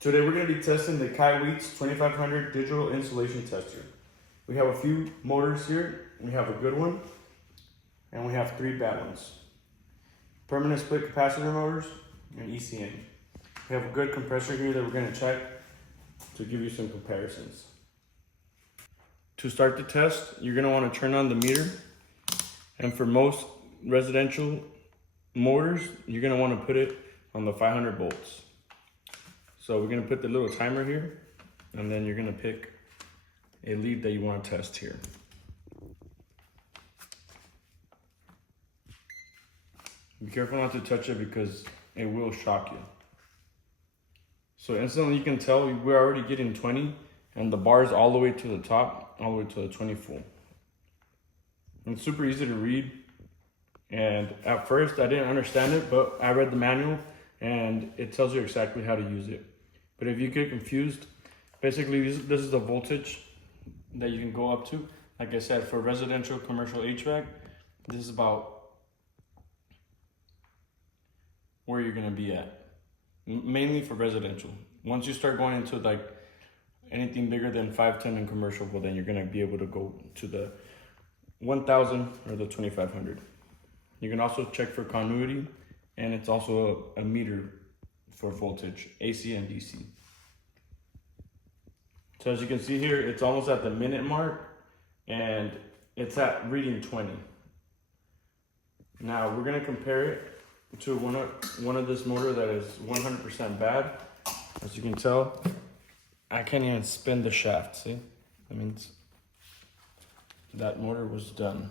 Today we're going to be testing the KAIWEETS 2500 digital insulation tester. We have a few motors here. We have a good one and we have 3 bad ones. Permanent split capacitor motors and ECM. We have a good compressor here that we're going to check to give you some comparisons. To start the test, you're going to want to turn on the meter, and for most residential motors, you're going to want to put it on the 500 volts. So we're going to put the little timer here, and then you're going to pick a lead that you want to test here. Be careful not to touch it because it will shock you. So instantly you can tell we're already getting 20, and the bar is all the way to the top, all the way to the 20 full. And it's super easy to read. And at first I didn't understand it, but I read the manual and it tells you exactly how to use it. But if you get confused, basically this is the voltage that you can go up to. Like I said, for residential, commercial HVAC, this is about where you're gonna be at. Mainly for residential. Once you start going into like anything bigger than 510 in commercial, well then you're gonna be able to go to the 1000 or the 2500. You can also check for continuity, and it's also a meter for voltage, AC and DC. So as you can see here, it's almost at the minute mark and it's at reading 20. Now we're gonna compare it to one of this motor that is 100% bad. As you can tell, I can't even spin the shaft, see? That means that motor was done.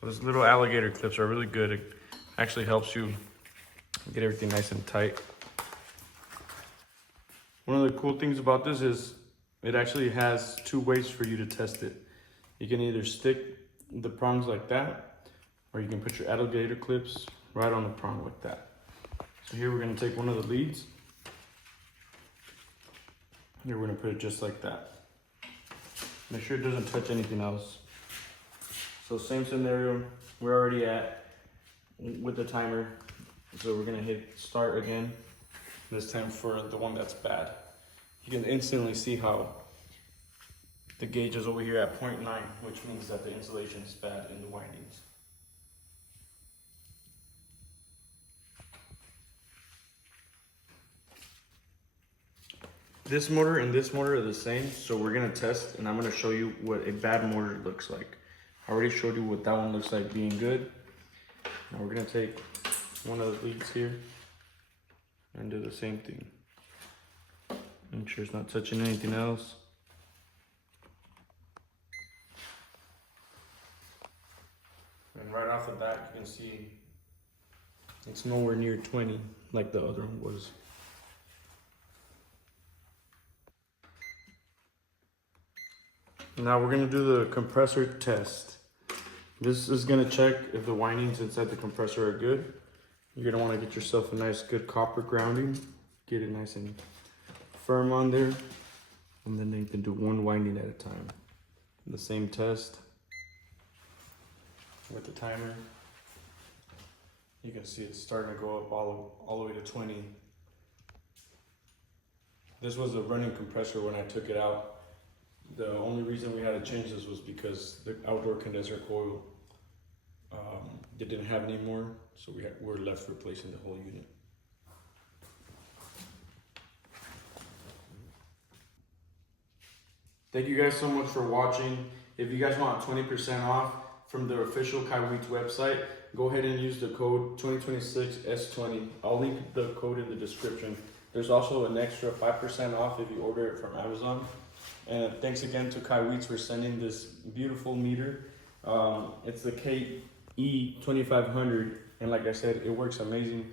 So these little alligator clips are really good. It actually helps you get everything nice and tight. One of the cool things about this is it actually has 2 ways for you to test it. You can either stick the prongs like that, or you can put your alligator clips right on the prong like that. So here we're gonna take one of the leads. Here we're gonna put it just like that. Make sure it doesn't touch anything else. So same scenario, we're already at with the timer. So we're gonna hit start again, this time for the one that's bad. You can instantly see how the gauge is over here at 0.9, which means that the insulation is bad in the windings. This motor and this motor are the same, so we're gonna test and I'm gonna show you what a bad motor looks like. I already showed you what that one looks like being good. Now we're gonna take one of the leads here and do the same thing. Make sure it's not touching anything else. And right off the bat, you can see it's nowhere near 20 like the other one was. Now we're gonna do the compressor test. This is gonna check if the windings inside the compressor are good. You're gonna wanna get yourself a nice good copper grounding. Get it nice and firm on there. And then you can do one winding at a time. The same test with the timer. You can see it's starting to go up all the way to 20. This was a running compressor when I took it out. The only reason we had to change this was because the outdoor condenser coil they didn't have anymore, so we're left replacing the whole unit. Thank you guys so much for watching. If you guys want 20% off from the official KAIWEETS website, go ahead and use the code 2026S20. I'll link the code in the description. There's also an extra 5% off if you order it from Amazon. And thanks again to KAIWEETS for sending this beautiful meter. It's the KE2500, and like I said, it works amazing.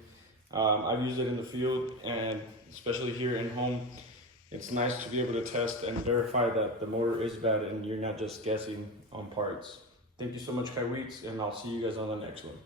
I've used it in the field, and especially here in home. It's nice to be able to test and verify that the motor is bad and you're not just guessing on parts. Thank you so much, KAIWEETS, and I'll see you guys on the next one.